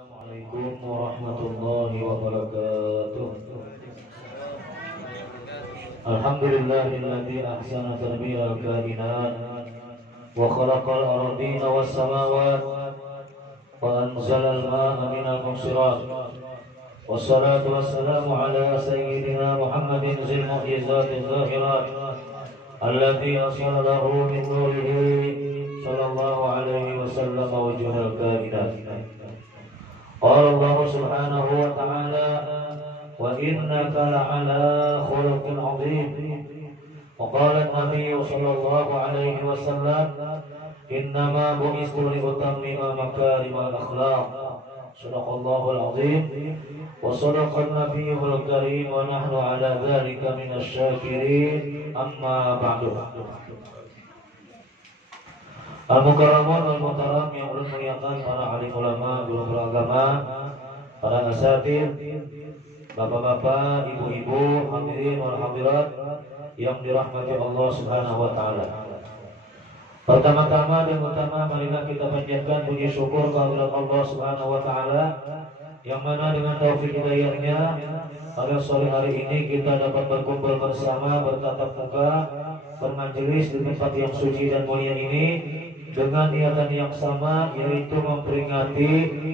Assalamualaikum warahmatullahi wabarakatuh. Alhamdulillahilladzi ahsana tarbiyal kainat wa khalaqal ardina was samawat wa anzalal ma'a minal muqsirat. Wassalatu wassalamu ala sayyidina Muhammadin zil mu'jizati zahirat alladzi asala lahu min nurihi sallallahu alaihi wasallam wajhul kainat. Qala Allah subhanahu wa ta'ala wa innaka la'ala khuluqin 'adzim. Wa qala an-nabiy sallallahu alaihi wasallam innama bu'ithu li utammima makarimal akhlaq. Shadaqallahul 'adzim wa sadaqan nabiyyul karim wa nahnu 'ala dzalika minasy syakirin. Amma ba'du. Al-mukarramun wal-muhtaram yang ulun muliakan para alim ulama, guru beragama, para asatidz, bapak-bapak, ibu-ibu, hadirin wal hadirat yang dirahmati Allah Subhanahu wa taala. Pertama-tama dan utama marilah kita panjatkan puji syukur kehadirat Allah Subhanahu wa taala yang mana dengan taufik hidayahnya pada sore hari ini kita dapat berkumpul bersama, bertatap muka, bermajelis di tempat yang suci dan mulia ini dengan niatan yang sama, yaitu memperingati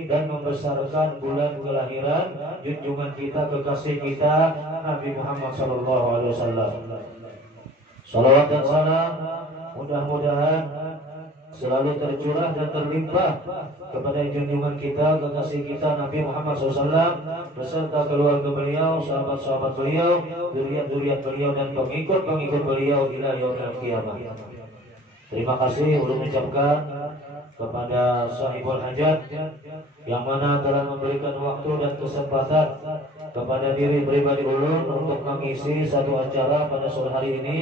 dan membesarkan bulan kelahiran junjungan kita, kekasih kita Nabi Muhammad SAW. Salawat dan salam mudah-mudahan selalu tercurah dan terlimpah kepada junjungan kita, kekasih kita Nabi Muhammad SAW beserta keluarga beliau, sahabat-sahabat beliau, zuriat-zuriat beliau dan pengikut-pengikut beliau ila yaumil qiyamah. Terima kasih ulun mengucapkan kepada sahibul hajat yang mana telah memberikan waktu dan kesempatan kepada diri pribadi ulun untuk mengisi satu acara pada sore hari ini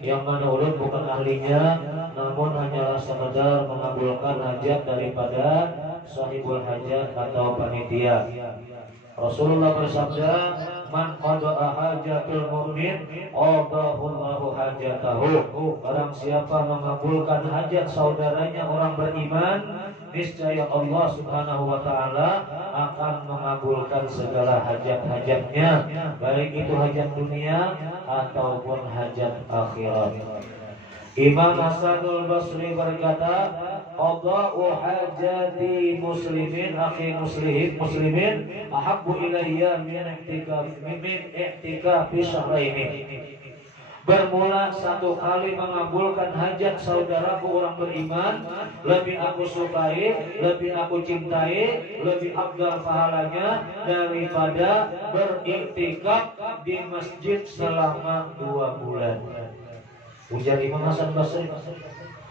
yang mana ulun bukan ahlinya, namun hanyalah sekedar mengabulkan hajat daripada sahibul hajat atau panitia. Rasulullah bersabda, man qada'a hajatul mu'min qadahu Allahu hajatahu. Barang siapa mengabulkan hajat saudaranya orang beriman, niscaya Allah Subhanahu wa taala akan mengabulkan segala hajat-hajatnya, baik itu hajat dunia ataupun hajat akhirat. Imam Hasanul Basri berkata, qada'u hajati muslimin akhi muslimin ahabbu ilayya min i'tikafi syahraini. Bermula satu kali mengabulkan hajat saudaraku orang beriman lebih aku sukai, lebih aku cintai, lebih afdal pahalanya daripada beriktikaf di masjid selama 2 bulan. Ujar Imam Hasan Basri,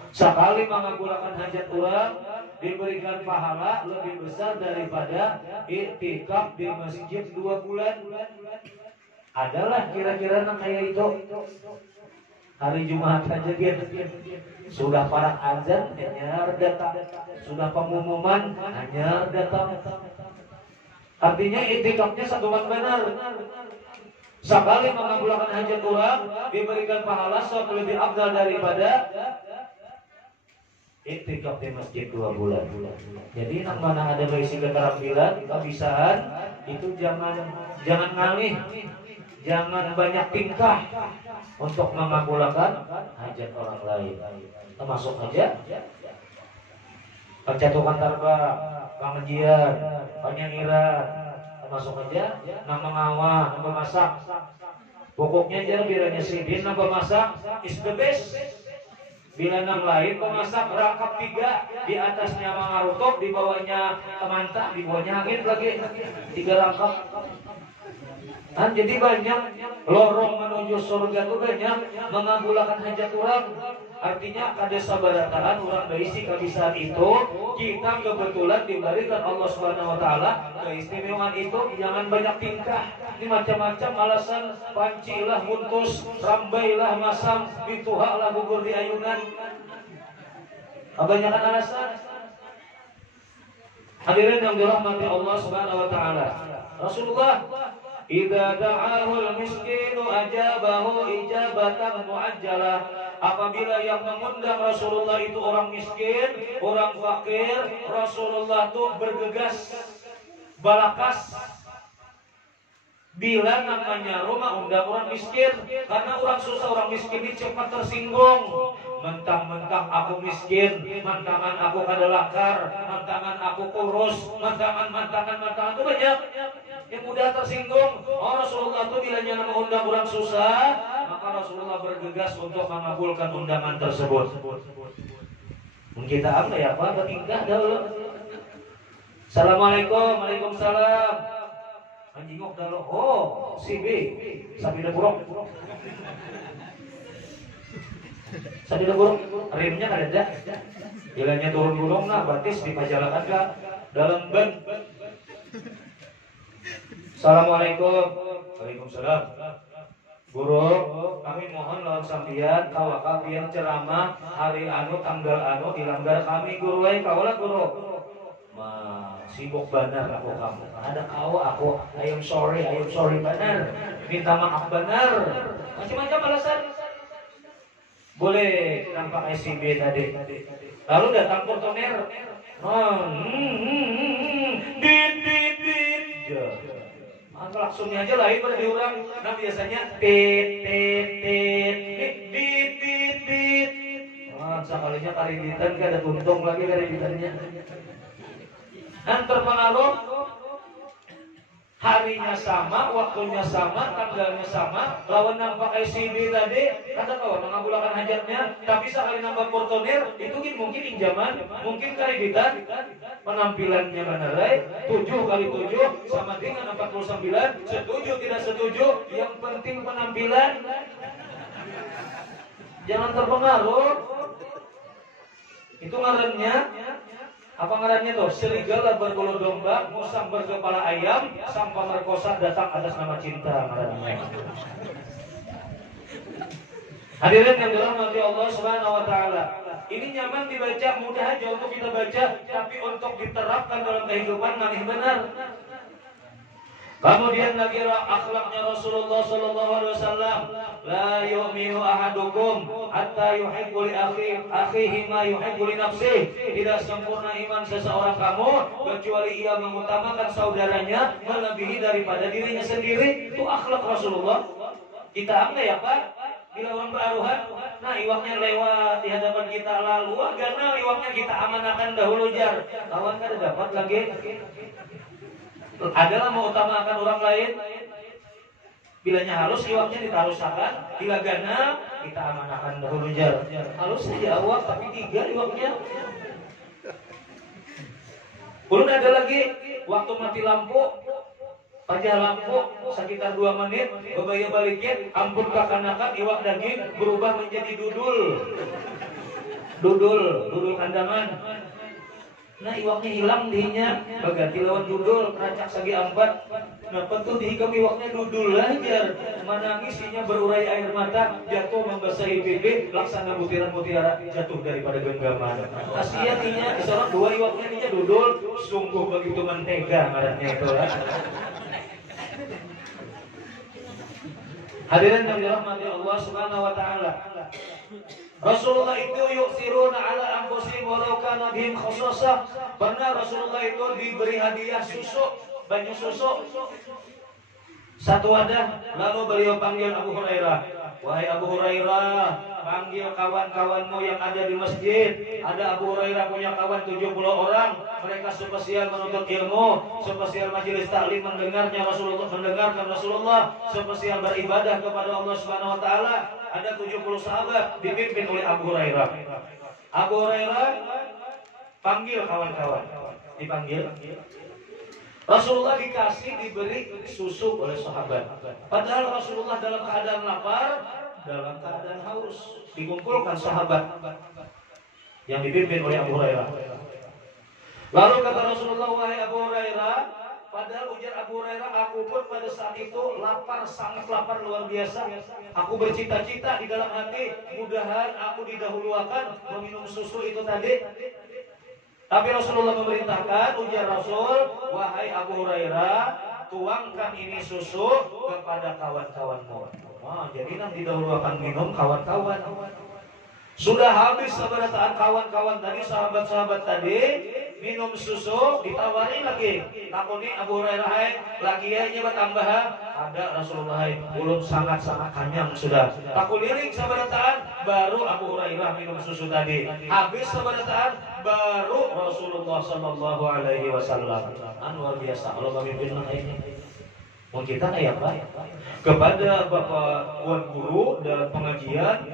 sekali mengabulkan hajat orang diberikan pahala lebih besar daripada iktikaf di masjid 2 bulan. Adalah kira-kira kayak itu. Hari Jumat aja dia sudah para azan hanya datang, sudah pengumuman hanya datang. Artinya iktikafnya satu benar. Sekali mengabulkan hajat orang diberikan pahala lebih afdal daripada iktikaf di masjid 2 bulan. Jadi nak mana ada berisi keterampilan, kebiasaan, itu jangan ngalih, jangan banyak tingkah untuk mengabulkan hajat orang lain. Termasuk aja pencatukan tarbah, pengajian, penyanyiran, masuk aja, nama mengawal, nama masak. Pokoknya jangan bilanya sidin, nama masak is the best. Bila yang lain pemasak rangkap 3, di atasnya mangarutok, di bawahnya temantah, di bawahnya angin lagi 3 rangkap. Kan jadi banyak lorong menuju surga itu banyak mengabulkan hajat orang. Artinya ada sabarataan orang berisi kebiasaan itu, kita kebetulan diberikan Allah Subhanahu wa taala keistimewaan itu. Jangan banyak tingkah, ini macam-macam alasan, pancilah muntus, rambailah masam, bituhalah gugur di ayunan. Kebanyakan alasan. Hadirin yang dirahmati Allah Subhanahu wa taala. Rasulullah idza da'ahul miskinu ajabahu ijabatan muajjalah. Apabila yang mengundang Rasulullah itu orang miskin, orang fakir, Rasulullah tuh bergegas balakas bila namanya rumah undang orang miskin, karena orang susah, orang miskin ini cepat tersinggung. Mentang-mentang aku miskin, mantangan aku kada lakar, mantangan aku kurus, mantangan itu banyak yang mudah tersinggung. Oh, Rasulullah itu bila nama undang orang susah, maka Rasulullah bergegas untuk mengabulkan undangan tersebut. Kita apa ya Pak? Bertingkah dahulu. Assalamualaikum, waalaikumsalam. Anjingok dahulu. Oh, si B, sabida buruk. Sabida buruk, remnya kada ada. Jalannya turun gunung nah, batis dipajalakan ke dalam ban. Assalamualaikum, waalaikumsalam. Guru, kami mohon lawan sampeyan kawakal yang ceramah hari anu tanggal anu di langgar kami guru kaulah guru. Sibuk benar aku kamu. Ada kau aku I am sorry benar. Minta maaf benar. Macam-macam alasan. Boleh nampak SCB tadi. Lalu datang portoner. Langsungnya aja lain pada diurang. Nah biasanya tit. Sekalinya karibitan kan ada tuntung lagi karibitannya. Dan terpengaruh harinya sama, waktunya sama, tanggalnya sama. Lawan nampak ICB tadi, kata kawan mengabulkan hajatnya. Tapi sekali nambah portonir, itu mungkin pinjaman, mungkin karibitan. Penampilannya benerai 7 kali 7 sama dengan 49. Setuju tidak setuju, yang penting penampilan. Jangan terpengaruh. Itu ngarannya apa ngarannya tuh? Serigala berbulu domba, musang berkepala ayam, sang pemerkosa datang atas nama cinta ngarannya. Hadirin yang dirahmati Allah Subhanahu wa taala. Ini nyaman dibaca, mudah aja untuk kita baca, tapi untuk diterapkan dalam kehidupan manih benar. Kemudian lagi akhlaknya Rasulullah sallallahu alaihi wasallam, la yu'minu ahadukum hatta yuhibbu li akhihi ma yuhibbu li nafsihi. Tidak sempurna iman seseorang kamu kecuali ia mengutamakan saudaranya melebihi daripada dirinya sendiri. Itu akhlak Rasulullah. Kita ambil ya Pak. Bila orang beraruhan, nah iwaknya lewat di hadapan kita lalu, karena iwaknya kita amanahkan dahulu jar. Kawan kan dapat lagi. Adalah mengutamakan orang lain. Bilanya halus, iwaknya ditarusakan. Bila gana, kita amanahkan dahulu jar. Halus saja awak, tapi 3 iwaknya. Belum ada lagi waktu mati lampu, pajah lampu sekitar 2 menit, bebaya balikin, ampun kakanakan, iwak daging berubah menjadi dudul kandangan. Nah iwaknya hilang dihinya, baganti lawan dudul, keracak sagi 4. Kenapa tuh dihikam iwaknya dudul aja, menangis isinya berurai air mata, jatuh membasahi pipi, laksana mutiara jatuh daripada genggaman. Kasihan dihinya, disorot 2 iwaknya dihinya dudul, sungguh begitu mentega ngarannya itu lah. Hadirin yang dirahmati Allah Subhanahu wa taala. Rasulullah itu yuksiruna ala anfusihim walau kana bihim khassasah. Pernah Rasulullah itu diberi hadiah susu, banyak susu. Satu wadah, lalu beliau panggil Abu Hurairah. Wahai Abu Hurairah, panggil kawan-kawanmu yang ada di masjid. Ada Abu Hurairah punya kawan 70 orang. Mereka spesial menuntut ilmu, spesial majelis taklim mendengarkan Rasulullah, spesial beribadah kepada Allah Subhanahu wa taala. Ada 70 sahabat dipimpin oleh Abu Hurairah. Abu Hurairah panggil kawan-kawan. Dipanggil. Rasulullah diberi susu oleh sahabat. Padahal Rasulullah dalam keadaan lapar, dalam keadaan haus. Dikumpulkan sahabat yang dipimpin oleh Abu Hurairah. Lalu kata Rasulullah, wahai Abu Hurairah, padahal ujar Abu Hurairah, aku pun pada saat itu lapar, sangat lapar luar biasa. Aku bercita-cita di dalam hati, mudahan aku didahulukan meminum susu itu tadi. Tapi Rasulullah memerintahkan, ujar Rasul, wahai Abu Hurairah, tuangkan ini susu kepada kawan-kawanmu. Jadi nanti didahulukan minum kawan-kawan. Sudah habis keberatan kawan-kawan tadi, sahabat-sahabat tadi, minum susu ditawari lagi. Takuni Abu Hurairah lagi aja tambahan ada Rasulullah ulun sangat-sangat kenyang sudah. Takuliring sabarataan baru Abu Hurairah minum susu tadi. Habis sabarataan baru Rasulullah sallallahu alaihi wasallam. Luar biasa kalau pemimpin ini. Mau kita kayak apa? Kepada Bapak Tuan Guru dalam pengajian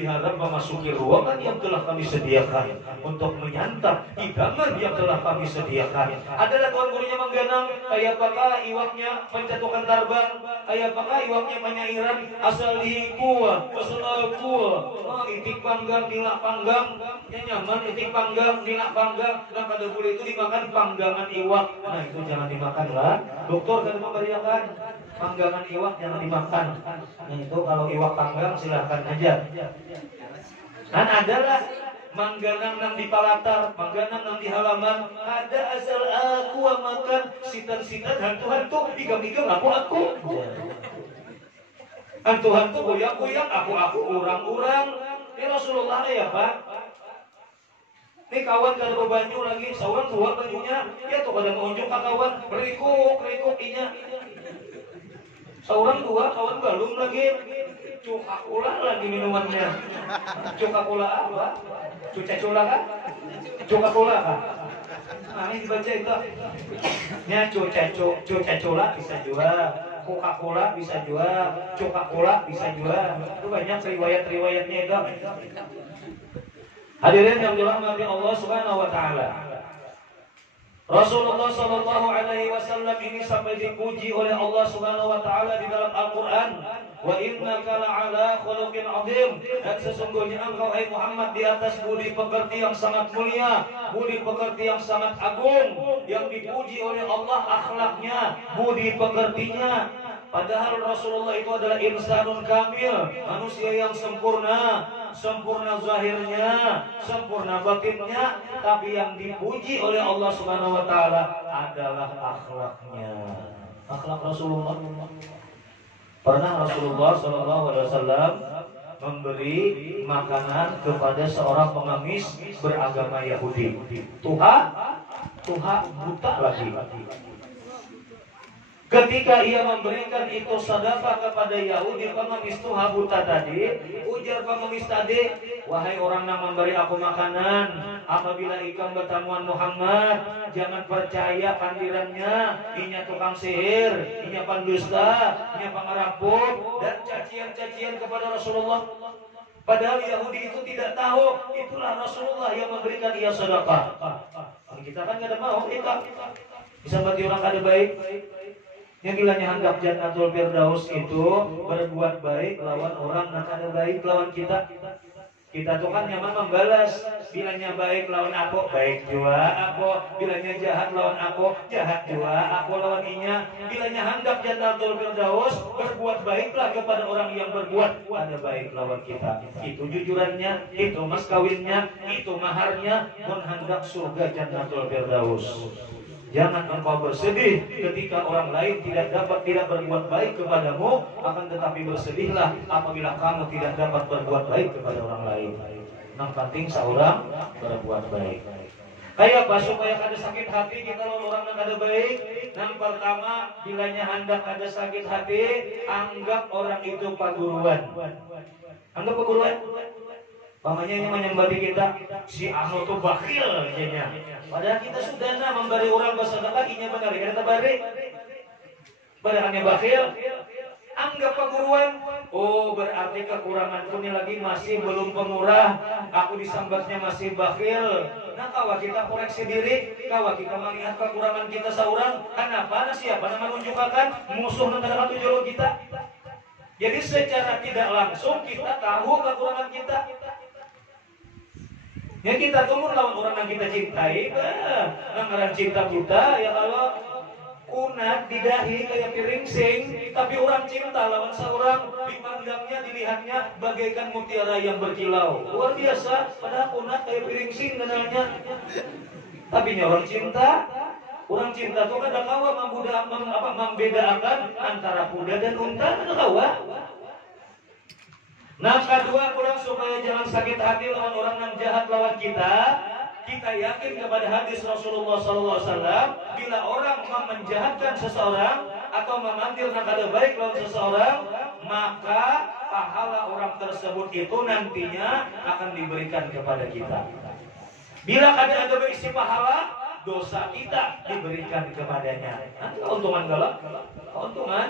diharap memasuki ruangan yang telah kami sediakan untuk menyantap hidangan yang telah kami sediakan. Adalah Tuan Gurunya mengganang kayak apakah iwaknya pencatukan tarbang, kayak apakah iwaknya penyairan asal kuah, asal kuah, itik panggang, nilak panggang, nyaman itik panggang, nilak panggang. Nah kada boleh itu dimakan panggangan iwak. Nah itu jangan dimakan lah. Dokter kan memberikan panggangan iwak jangan dimakan. Nah itu kalau iwak panggang silahkan aja. Kan adalah mangganang nang di palatar, mangganang nang di halaman. Ada asal aku makan sitan-sitan hantu-hantu, igam-igam aku. Hantu-hantu goyang-goyang aku urang-urang. Ini Rasulullah ya Pak. Ini kawan kada berbanyu lagi, seorang tua banyunya, ya tuh kada menunjuk ke kawan, kerikuk inya. Seorang tua kawan balum lagi, Coca-Cola lagi minumannya. Coca-Cola apa? Coca-Cola kan? Coca-Cola kan? Nah ini dibaca itu. Ya Coca-Cola bisa jual, Coca-Cola bisa jual, Coca-Cola bisa jual. Itu banyak riwayat-riwayatnya itu. Hadirin yang dirahmati Allah Subhanahu wa taala. Rasulullah sallallahu alaihi wasallam ini sampai dipuji oleh Allah Subhanahu wa taala di dalam Al-Qur'an, wa innaka la'ala khuluqin 'adzim. Dan sesungguhnya engkau hai Muhammad di atas budi pekerti yang sangat mulia, budi pekerti yang sangat agung, yang dipuji oleh Allah akhlaknya, budi pekertinya. Padahal Rasulullah itu adalah insanun kamil, manusia yang sempurna, sempurna zahirnya, sempurna batinnya, tapi yang dipuji oleh Allah Subhanahu wa taala adalah akhlaknya. Akhlak Rasulullah. Pernah Rasulullah sallallahu alaihi wasallam memberi makanan kepada seorang pengemis beragama Yahudi. Tuhan buta lagi. Ketika ia memberikan itu sedekah kepada Yahudi pengemis tuha buta tadi, ujar pengemis tadi, wahai orang yang memberi aku makanan, apabila ikam bertamuan Muhammad, jangan percaya kandirannya, inya tukang sihir, inya pendusta, inya pengerampuk, dan cacian-cacian kepada Rasulullah. Padahal Yahudi itu tidak tahu, itulah Rasulullah yang memberikan ia sedekah. Kita kan tidak mau, kita bisa bagi orang kada baik. Yang bilangnya hendak Jannatul Firdaus itu berbuat baik lawan orang yang kada baik lawan kita. Kita tuh kan nyaman membalas. Bilangnya baik lawan aku, baik jua aku. Bilangnya jahat lawan aku, jahat jua aku lawan inya. Bilangnya hendak Jannatul Firdaus, berbuat baiklah kepada orang yang berbuat ada baik lawan kita. Itu jujurannya, itu mas kawinnya, itu maharnya. Mun hendak surga Jannatul Firdaus. Jangan engkau bersedih ketika orang lain tidak berbuat baik kepadamu, akan tetapi bersedihlah apabila kamu tidak dapat berbuat baik kepada orang lain. Yang penting seorang berbuat baik. Kayak apa supaya kada sakit hati kita lawan orang yang kada baik? Yang pertama, bilanya hendak ada sakit hati, anggap orang itu paguruan. Anggap paguruan. Pamannya ini menyembadi kita, si Ahno tuh bakhil jadinya. Padahal kita sudah memberi orang bersedekah, inya benar kita beri. Padahalnya bakhil, anggap paguruan. Oh berarti kekuranganku ini lagi masih belum pemurah. Aku disambatnya masih bakhil. Nah kawa kita koreksi diri, kawa kita melihat kekurangan kita seorang. Kenapa? Siapa yang menunjukkan musuh yang terdekat tujuan kita? Jadi secara tidak langsung kita tahu kekurangan kita. Ya kita tunggu lawan orang yang kita cintai, ngaran cinta kita ya kalau kunat di dahi kayak piring sing, tapi orang cinta lawan seorang dipandangnya, dilihatnya bagaikan mutiara yang berkilau. Luar biasa, padahal kunat kayak piring sing kenalnya. Tapi orang cinta itu kadang kawa membedakan antara kuda dan unta kadang kawa. Nah kedua kurang supaya jangan sakit hati lawan orang yang jahat lawan kita, kita yakin kepada hadis Rasulullah SAW, bila orang menjahatkan seseorang atau memanggil nakada baik lawan seseorang, maka pahala orang tersebut itu nantinya akan diberikan kepada kita. Bila ada berisi pahala, dosa kita diberikan kepadanya. Nanti keuntungan galak, keuntungan.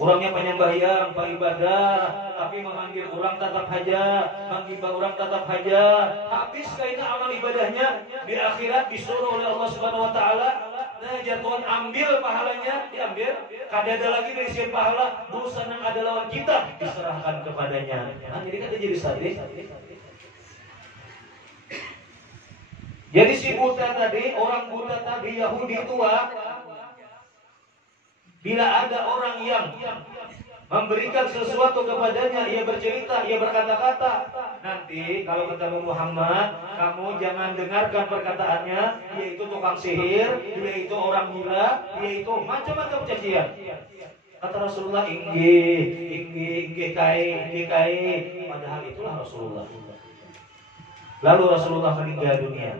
Orangnya penyembahyang, beribadah, tapi memanggil orang tetap haja, menggibah orang tetap haja. Habis kayaknya amal ibadahnya di akhirat disuruh oleh Allah Subhanahu Wa Taala. Nah, jatuhan ambil pahalanya, diambil. Kadada lagi berisi pahala, dosa yang ada lawan kita diserahkan kepadanya. Nah, jadi kan jadi sadis. Jadi si buta tadi, orang buta tadi Yahudi tua, bila ada orang yang memberikan sesuatu kepadanya, ia bercerita, ia berkata-kata, nanti kalau ketemu Muhammad, kamu jangan dengarkan perkataannya, yaitu tukang sihir, yaitu orang gila, yaitu macam-macam cacian. Kata Rasulullah, inggi kai, padahal itulah Rasulullah. Lalu Rasulullah meninggal dunia.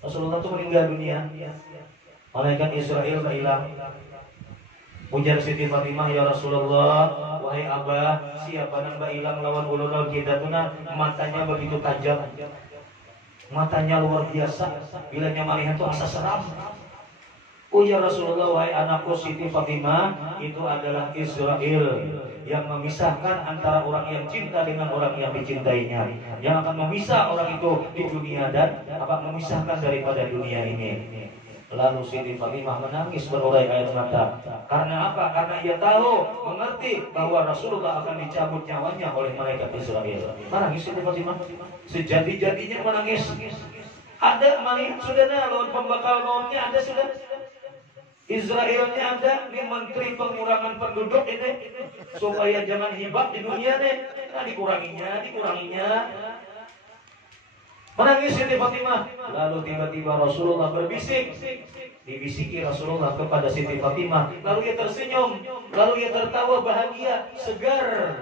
Rasulullah itu meninggal dunia. Malaikat Israel hilang. Ujar Siti Fatimah, ya Rasulullah, wahai Abah, siapa nambah hilang lawan ulul kita tuna, matanya begitu tajam, matanya luar biasa, bilanya melihat itu asa seram. Ujar Rasulullah, wahai anakku Siti Fatimah, itu adalah Israel yang memisahkan antara orang yang cinta dengan orang yang dicintainya, yang akan memisah orang itu di dunia dan memisahkan daripada dunia ini. Lalu Siti Fatimah menangis berurai air mata. Karena apa? Karena ia tahu, mengerti bahwa Rasulullah akan dicabut nyawanya oleh malaikat Israel. Menangis Siti Fatimah, sejati-jatinya menangis. Ada malaikat sudah lawan pembakal mautnya ada sudah. Israelnya ada, ini menteri pengurangan penduduk ini, supaya jangan hibak di dunia nih. Nah, dikuranginya. Menangis Siti Fatimah. Lalu tiba-tiba Rasulullah berbisik. Dibisiki Rasulullah kepada Siti Fatimah. Lalu ia tersenyum. Lalu ia tertawa bahagia, segar.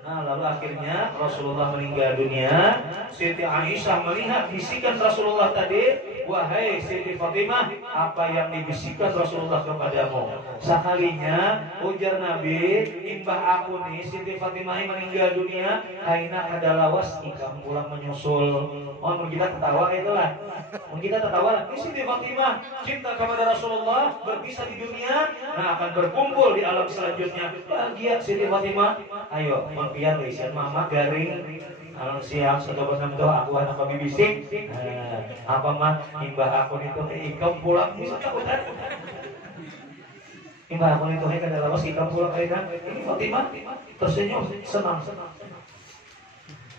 Nah, lalu akhirnya Rasulullah meninggal dunia. Siti Aisyah melihat bisikan Rasulullah tadi. Wahai Siti Fatimah, apa yang dibisikkan Rasulullah kepadamu? Sekalinya ujar Nabi, imbah aku nih Siti Fatimah meninggal dunia, kaina kada lawas ikam pulang menyusul. Oh, kita tertawa itulah. Kita tertawa. Ini Siti Fatimah cinta kepada Rasulullah, berpisah di dunia, nah akan berkumpul di alam selanjutnya. Bahagia Siti Fatimah. Ayo, mampian isian mama garing. Kalau siang satu pasang doa aku anak kami bisik, apa mah imbah aku itu ikam pulang imbah aku itu kada lawas ikam pulang ini Fatimah tersenyum senang.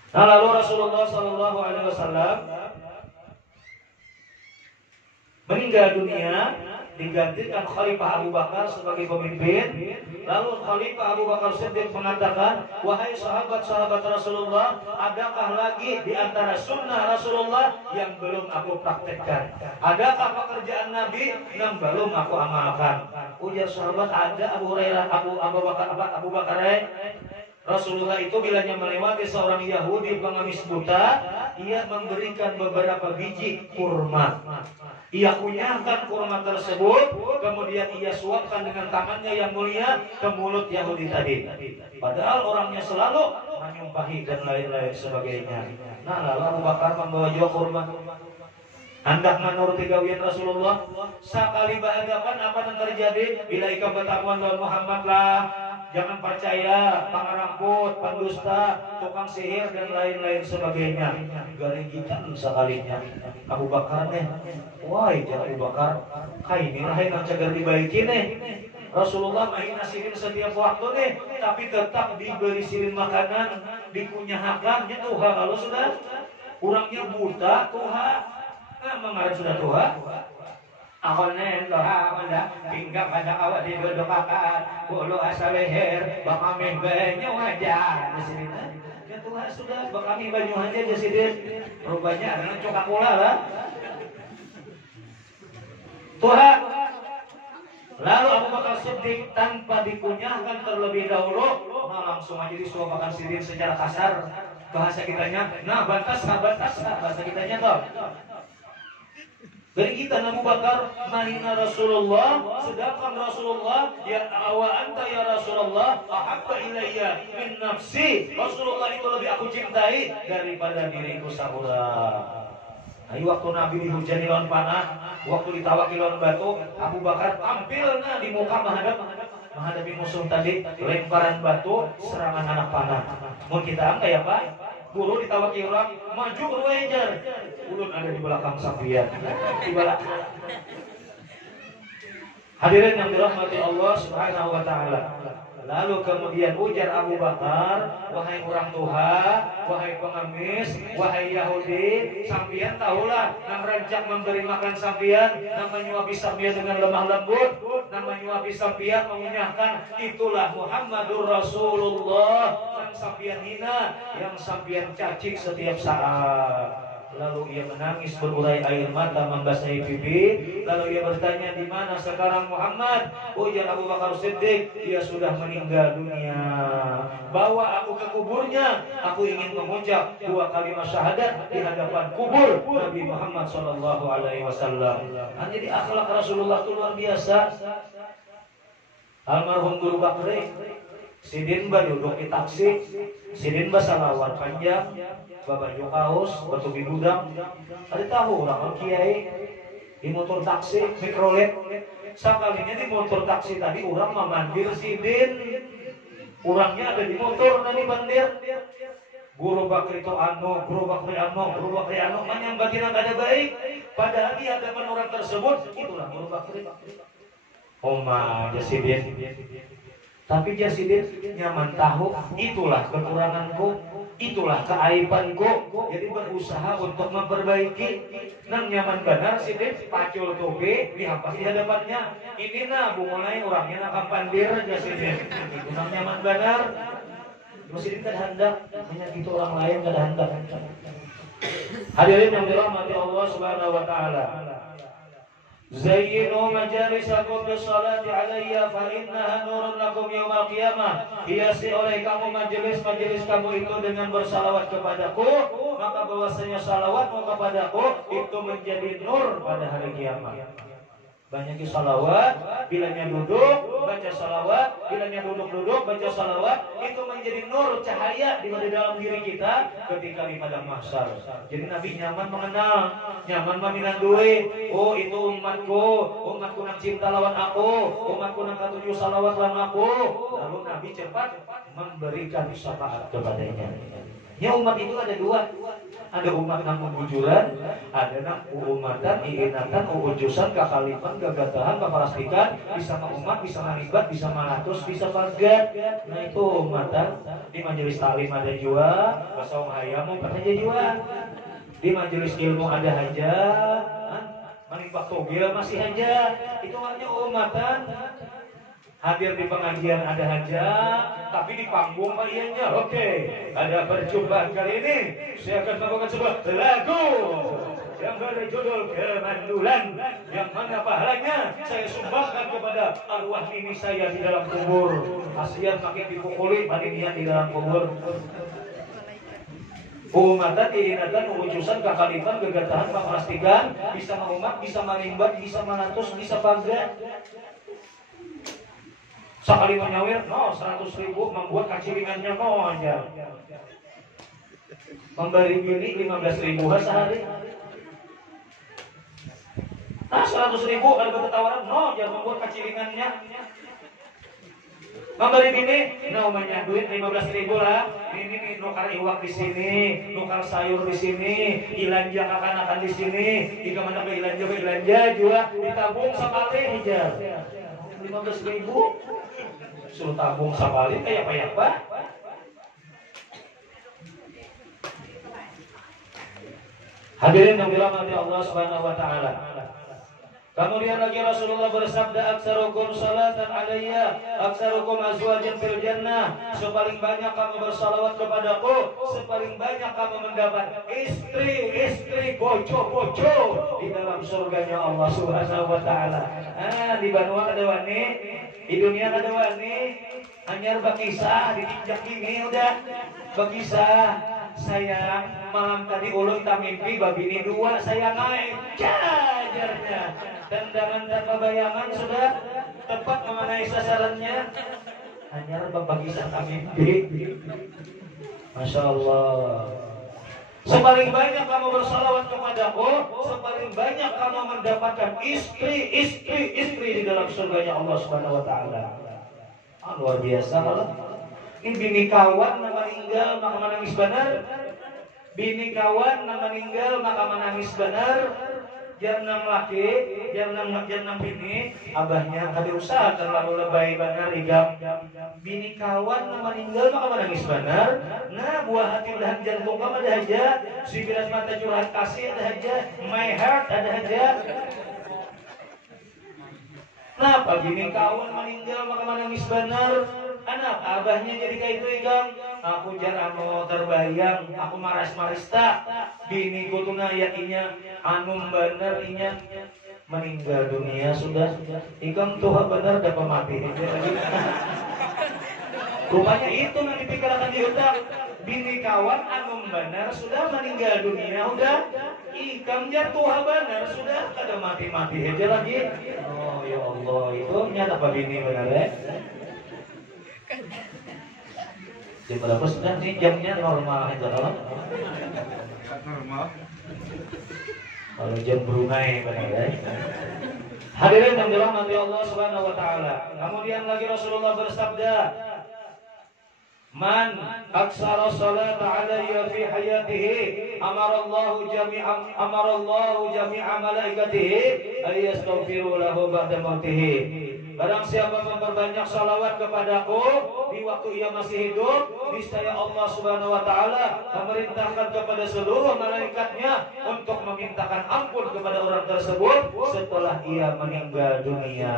Nah, lalu Rasulullah Shallallahu Alaihi Wasallam meninggal dunia, digantikan Khalifah Abu Bakar sebagai pemimpin. Lalu Khalifah Abu Bakar Siddiq mengatakan, wahai sahabat-sahabat Rasulullah, adakah lagi di antara sunnah Rasulullah yang belum aku praktekkan? Adakah pekerjaan Nabi yang belum aku amalkan? Ujar sahabat, ada Abu Hurairah, Abu Bakar. Rasulullah itu bilanya melewati seorang Yahudi pengemis buta, ia memberikan beberapa biji kurma. Ia kunyahkan kurma tersebut, kemudian ia suapkan dengan tangannya yang mulia ke mulut Yahudi tadi. Padahal orangnya selalu menyumpahi dan lain-lain sebagainya. Nah, lalu Abu Bakar membawa jua kurma. Hendak menuruti gawian Rasulullah. Sekali bahagakan apa yang terjadi bila ikam bertamuan dengan Muhammad lah. Jangan percaya, pangaramput, pendusta, tukang sihir dan lain-lain sebagainya. Garinggitan sekalinya Abu Bakar nih. Wah, itu Abu Bakar. Kaini lah yang cagar dibaikin nih. Rasulullah main nasirin setiap waktu nih, tapi tetap diberi sirin makanan, dikunyahkan. Ya Tuhan, kalau sudah kurangnya buta, Tuhan. Nah, mengarang sudah Tuhan. Akonen doa pada pinggak pada awak di doakan bulu asal leher bakami banyu aja di sini. Ya Tuhan sudah bakami banyu aja di sini. Rupanya adalah Coca-Cola lah. Tuhan. Lalu Abu Bakar Siddiq tanpa dikunyahkan terlebih dahulu, langsung aja disuapkan Sidin secara kasar. Bahasa kitanya, nah bantas bahasa kitanya toh. Dari kita Abu Bakar mahina Rasulullah, sedangkan Rasulullah ya wa anta ya Rasulullah ahabba ilayya min nafsi. Rasulullah itu lebih aku cintai daripada diriku saudara. Nah, waktu Nabi dihujani lawan panah, waktu ditawaki lawan batu, Abu Bakar tampilnya di muka menghadapi musuh tadi, lemparan batu, serangan anak panah. Mau kita angka ya Pak? Buru ditawaki orang, maju berwajar. Ulun ada di belakang sampian. Di belakang. Hadirin yang dirahmati Allah Subhanahu wa taala. Lalu kemudian ujar Abu Bakar, wahai orang Tuha, wahai pengemis, wahai Yahudi, sampian tahulah nang rancak memberi makan sampian, nang menyuapi sampian dengan lemah lembut, nang menyuapi sampian mengunyahkan, itulah Muhammadur Rasulullah, yang sampian hina, yang sampian cacik setiap saat. Lalu ia menangis berurai air mata membasahi pipi. Lalu ia bertanya, di mana sekarang Muhammad? Ujar Abu Bakar Siddiq, dia sudah meninggal dunia. Bawa aku ke kuburnya. Aku ingin mengucap 2 kalimat syahadat di hadapan kubur Nabi Muhammad SAW. Jadi akhlak Rasulullah itu luar biasa. Almarhum Guru Bakri, Sidin ba duduk di taksi, Sidin ba salawat panjang, babaju kaos, batu di gudang. Ada tahu orang kiai di motor taksi mikrolet. Sakalinya di motor taksi tadi orang memanggil Sidin. Orangnya ada di motor tadi bandir. Guru Bakri itu Guru Bakri menyambatin ada baik. Padahal di hadapan orang tersebut itulah Guru Bakri. Oma Jasidin. Tapi Jasidin nyaman tahu itulah kekuranganku, itulah keaibanku. Jadi berusaha untuk memperbaiki. Nang nyaman benar Sidin pacul topi dihapus di hadapannya. Ini nah mulai orangnya nak pandir Jasidin. Nang nyaman benar. Jasidin kan hendak menyakiti orang lain kan hendak. Hadirin yang dirahmati Allah Subhanahu wa taala. Zayyinu majalisakum bisalati alayya fa innaha nurun lakum yaumal qiyamah. Hiasi oleh kamu majelis-majelis kamu itu dengan bersalawat kepadaku, maka bahwasanya salawatmu kepadaku itu menjadi nur pada hari kiamat. Banyak salawat, bilanya duduk baca salawat, bilanya duduk baca salawat, itu menjadi nur cahaya di dalam diri kita ketika di padang mahsyar. Jadi Nabi nyaman mengenal, nyaman maminan duit. Oh itu umatku nak cinta lawan aku, umatku nak katuju salawat lawan aku. Lalu Nabi cepat memberikan syafaat kepadanya. Ya umat itu ada 2. Ada umat yang membujuran, ada yang umatan, iinatan, ujusan, kekalifan, gagatahan, kepalastikan, bisa umat, bisa manibat, bisa manatus, bisa pargat. Nah itu umatan. Di majelis taklim ada jua, bahasa mahayamu katanya jua. Di majelis ilmu ada haja, manimpak togil masih haja. Itu artinya umatan. Hadir di pengajian ada haja, tapi di panggung bagiannya. Oke, ada perjumpaan kali ini. Saya akan membawakan sebuah lagu yang berjudul Kemandulan, yang mana pahalanya saya sumbangkan kepada arwah nini saya di dalam kubur. Kasihan makin dipukuli paninian di dalam kubur. Umatan, iinatan, ujusan, kekalifan, gegatahan, pastikan, bisa mengumat, bisa menimbat, bisa menatus, bisa panggat. Sekali menyawir, 100.000 membuat kaciringannya aja. Memberi bini 15.000 sehari. Nah 100.000 ada tawaran, jangan membuat kaciringannya. Memberi bini, namanya duit 15.000 lah. Ini nukar iwak di sini, nukar sayur di sini, ilanja akan di sini. Jika mana ilanja juga ditabung sekali hijab. 15.000 suruh tabung sekali kayak apa? Hadirin yang dirahmati Allah Subhanahu wa taala. Kemudian lagi Rasulullah bersabda, "Aktsarukum salatan alayya, aktsarukum azwajan fil jannah." Sepaling banyak kamu bersalawat kepadaku, sepaling banyak kamu mendapat istri-istri, bojo-bojo di dalam surganya Allah Subhanahu wa taala. Di Banua ada wani, di dunia ada wani, anyar bakisah ditinjak ini udah bakisah. Sayang, malam tadi ulun tak mimpi babini dua saya naik jajarnya. Tendangan tanpa bayangan sudah tepat mengenai sasarannya. Hanya berbagi tak mimpi. Masya Allah. Sepaling banyak kamu bersalawat kepadaku, sepaling banyak kamu mendapatkan istri di dalam surganya Allah Subhanahu wa taala. Luar biasa kalau ini bini kawan nama meninggal maka menangis benar. Bini kawan nama meninggal maka menangis benar. Jangan laki, jangan bini, abahnya kada usah terlalu lebay benar igam. Bini kawan nama meninggal maka menangis benar. Nah, buah hati belahan jantung kamu ada aja, sibiran mata curhat kasih ada aja, my heart ada aja. Kenapa bini kawan meninggal maka menangis benar? Anak abahnya jadi kayak itu igam. Aku jarang mau terbayang, aku maras-maris tak. Bini ku tuh yakinnya anu bener inya meninggal dunia sudah. Igam tuh bener dapat mati. Rupanya itu yang dipikirkan di otak. Bini kawan anu bener sudah meninggal dunia udah. Ikam jatuh bener sudah kada mati-mati aja lagi. Oh ya Allah, itu nyata apa bini bener ya? Jam berapa sudah nih? Jamnya normal aja kalau normal. Kalau jam Brunei benar ya. Hadirin yang dirahmati Allah Subhanahu wa taala. Kemudian lagi Rasulullah bersabda, "Man aksara salata alayya fi hayatihi, amarallahu jami'a malaikatihi ay yastaghfiru lahu ba'da mautihi." Barang siapa memperbanyak salawat kepadaku di waktu ia masih hidup, niscaya Allah Subhanahu wa taala memerintahkan kepada seluruh malaikatnya untuk memintakan ampun kepada orang tersebut setelah ia meninggal dunia.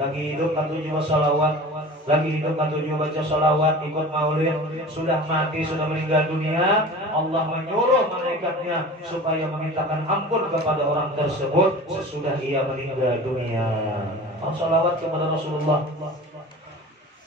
Lagi hidup kan tujuh salawat, lagi hidup kan tujuh baca salawat, ikut maulid, sudah mati, sudah meninggal dunia, Allah menyuruh malaikatnya supaya memintakan ampun kepada orang tersebut sesudah ia meninggal dunia. Salawat kepada Rasulullah.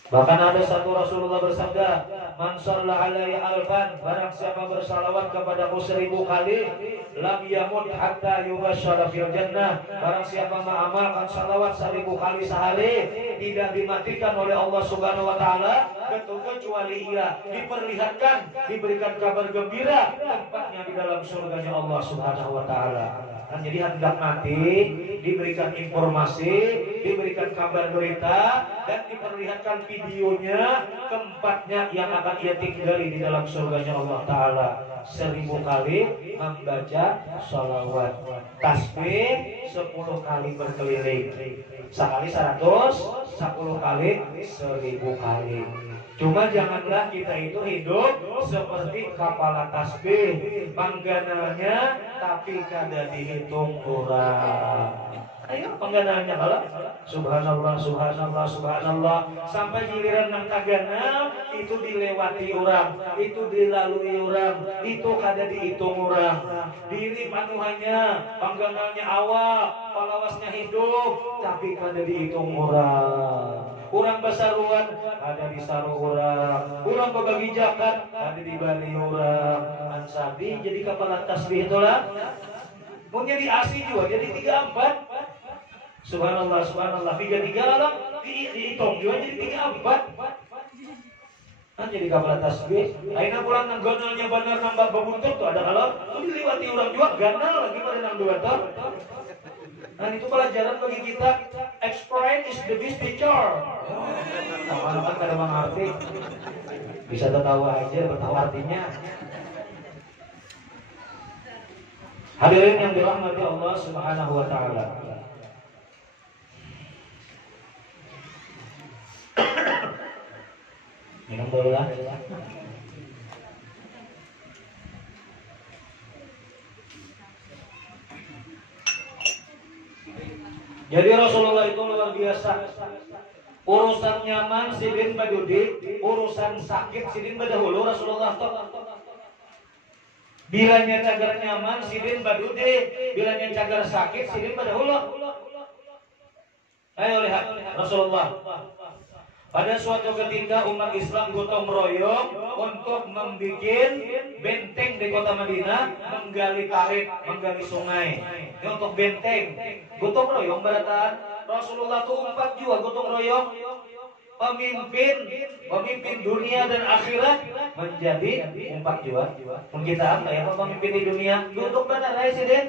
Bahkan ada satu Rasulullah bersabda, "Man shalla alaihi alfan," barang siapa bersalawat kepadaku 1000 kali, lam yamut hatta yubasyara fil jannah. Barang siapa mengamalkan salawat 1000 kali sehari, tidak dimatikan oleh Allah Subhanahu wa taala kecuali ia diperlihatkan, diberikan kabar gembira tempatnya di dalam surganya Allah Subhanahu wa taala. Jadi hendak mati diberikan informasi, diberikan kabar berita, dan diperlihatkan videonya tempatnya yang akan ia tinggali di dalam surganya Allah Ta'ala. 1000 kali membaca sholawat, tasbih 10 kali berkeliling, sekali 100, 10 kali 1000 kali. Cuma janganlah kita itu hidup seperti kepala tasbih, panggananya tapi kada dihitung orang. Ayo panggananya kalau subhanallah, subhanallah, subhanallah, sampai giliran nang kagana itu dilewati orang, itu dilalui orang, itu kada dihitung orang. Diri panuhannya, panggananya awak, palawasnya hidup, tapi kada dihitung orang. Urang basaruan ada di saru urang, urang berbagi zakat ada di bali urang. Ansabi jadi kepala tasbih itulah. Mau jadi asi juga jadi 34. Subhanallah, subhanallah, 33 lah dihitung juga jadi 34. Kan jadi kepala tasbih. Aina pulang nang ganalnya benar nambah bebuntut tuh ada kalau itu diliwati orang juga ganal lagi pada nang 2 tahun. Nah itu pelajaran bagi kita. Experience is the best teacher. Sama kan kada mengerti, bisa tertawa aja, bertawa artinya. Hadirin yang dirahmati Allah Subhanahu wa taala. Minum dulu lah. Jadi Rasulullah itu luar biasa. Urusan nyaman sidin badudi, urusan sakit sidin badahulu Rasulullah tuh. Bilanya cagar nyaman sidin badudi, bilanya cagar sakit sidin badahulu. Ayo lihat Rasulullah. Pada suatu ketika umat Islam gotong royong untuk membuat benteng di kota Madinah, menggali karet, menggali sungai. Ini untuk benteng. Gotong royong barataan Rasulullah itu 4 juga gotong royong. Pemimpin dunia dan akhirat menjadi 4 juga. Kita apa ya pemimpin di dunia? Duduk benar aja sih deh.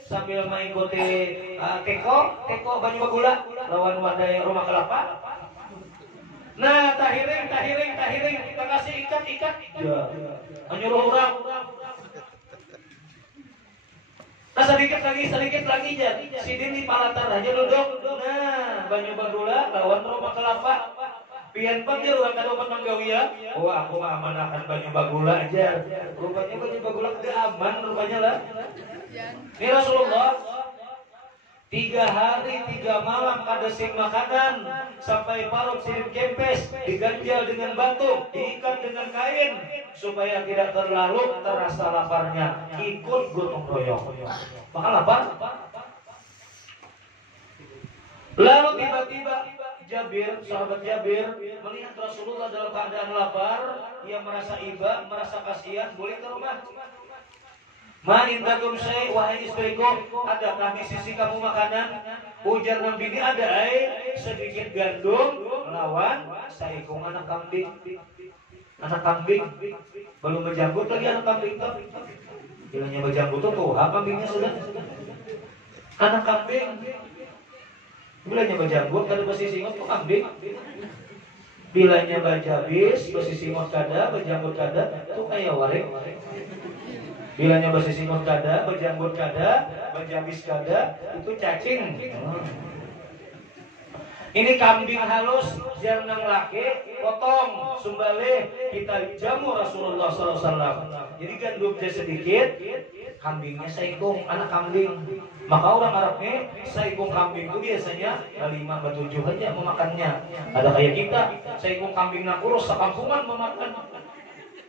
Sambil mengikuti keko banyu bagula lawan wadai rumah kelapa. Nah, tahiring, kita kasih ikat. Ya. Menyuruh orang. Nah, sedikit lagi jadi. Sidin di palatar aja duduk. Nah, banyu bagula lawan rumah kelapa. Pian panggil orang kada opat manggawiya. Oh, aku mah aman akan banyu bagula aja. Rupanya banyu bagula tidak aman rupanya lah. Ini Rasulullah 3 hari 3 malam kada sing makanan sampai parut sidin kempes diganjal dengan batu diikat dengan kain supaya tidak terlalu terasa laparnya ikut gotong royong. Maka lapar. Lalu tiba-tiba sahabat Jabir melihat Rasulullah dalam keadaan lapar, ia merasa iba, merasa kasihan, boleh ke rumah. Ma indakum syai' wahai istriku, adakah di sisi kamu makanan? Ujar Nabi ini ada sedikit gandum lawan saikung anak kambing. Anak kambing belum berjambut lagi anak kambing itu. Bilangnya berjambut tuh kambingnya sudah. Anak kambing. Bilangnya berjambut kada besi singot tuh kambing. Bilangnya bajabis besi singot kada, berjambut kada tuh kayak waring. Bilanya basi simut kada, berjambut kada, berjabis kada, itu cacing. Ini kambing halus, jangan laki, potong, sumbale, kita jamu Rasulullah SAW. Jadi gandumnya sedikit, kambingnya saikung, anak kambing. Maka orang Arabnya saikung kambing itu biasanya 5-7 aja memakannya. Ada kayak kita, saikung kambing nak kurus, sekampungan memakan.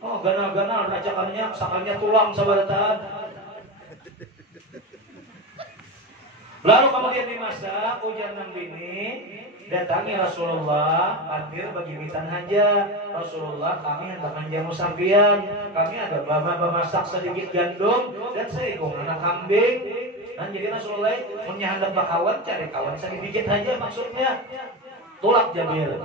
Oh, ganal-ganal rajakannya, sakalnya tulang sabarataan. Lalu kemudian dimasak, ujar Nabi ini datangi Rasulullah, hadir bagi bitan hanja. Rasulullah, kami hendakan jamu sampian. Kami ada masak sedikit gandum dan seekor anak kambing. Dan jadi Rasulullah menyahandak bakawan, cari kawan sedikit aja maksudnya. Tulak Jabir.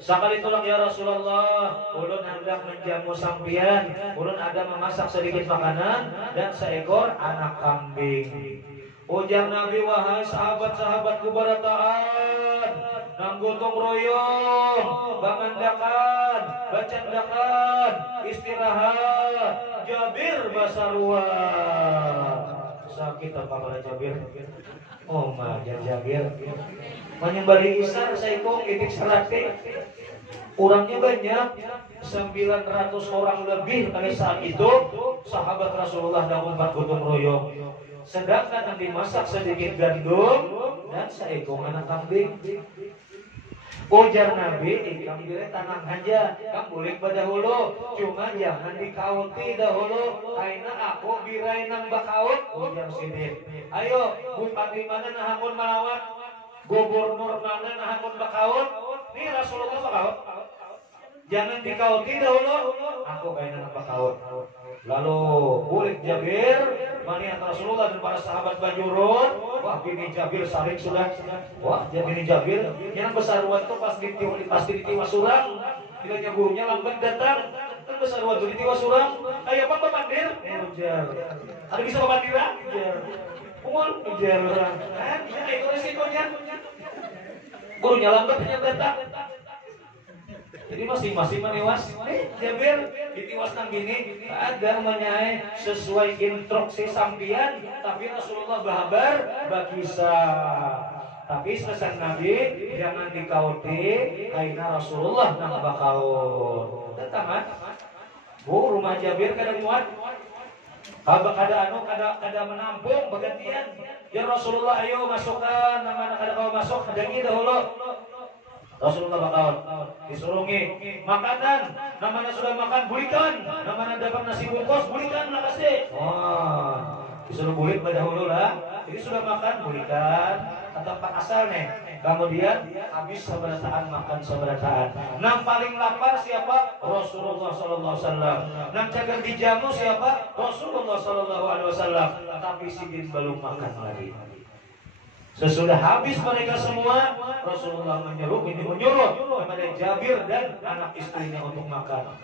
Sakali tulak ya Rasulullah, ulun hendak menjamu sampian, ulun ada memasak sedikit makanan dan seekor anak kambing. Ujar Nabi, wahai sahabat-sahabatku barataan, nang gotong royong, bangandakan, bacandakan, istirahat, Jabir basarua. Sakit apa kala Jabir? Oh majar Jabir. Menyembari isar saikong itik serate. Orangnya banyak, 900 orang lebih kali saat itu sahabat Rasulullah dan 4 gotong royong. Sedangkan yang dimasak sedikit gandum dan seekor anak kambing. Ujar Nabi, kamu boleh tanam aja, kamu boleh dahulu, cuma jangan dikauti dahulu. Aina aku birai nang bakaut. Ujar Sidin, ayo bupati mana nah hakun malawat, gubernur mana nah hakun bakaut. Nih Rasulullah bakaut. Jangan dikauti dahulu, aku kainan bakaut. Lalu kulit Jabir, maniat Rasulullah dan para sahabat bajurun. Wah, bini Jabir saling sudah. Wah, bini Jabir yang besar waktu pasti ditiwas surang. Bilanya gurunya lambat datang. Kan besar waktu ditiwas surang. Ayo apa pamandir? Ujar. Ada bisa pamandiran? Ujar. Umur ujar orang. Itu resikonya. Gurunya lambat hanya datang. Jadi masing-masing meniwas. Jabir ditiwas nang bini ada menyai sesuai instruksi sampian, tapi Rasulullah bahabar bakisah. Tapi pesan Nabi jangan dikauti aina Rasulullah nang bakaut. Datang Bu, rumah Jabir kada muat. Kada menampung bergantian. Ya Rasulullah, ayo masukkan nama kada kau masuk hadangi dahulu. Rasulullah bakal disurungi makanan, namanya sudah makan bulikan, namanya dapat nasi bungkus bulikan lah kasih. Disuruh bulik dahulu lah. Jadi sudah makan bulikan atau tempat asal nih. Kemudian habis seberataan makan seberataan. Nang paling lapar siapa? Rasulullah Sallallahu Alaihi Wasallam. Nang cagar dijamu siapa? Rasulullah Sallallahu Alaihi Wasallam. Tapi sidin belum makan lagi. Sesudah habis mereka semua, Rasulullah menyuruh kepada Jabir dan anak istrinya untuk makan.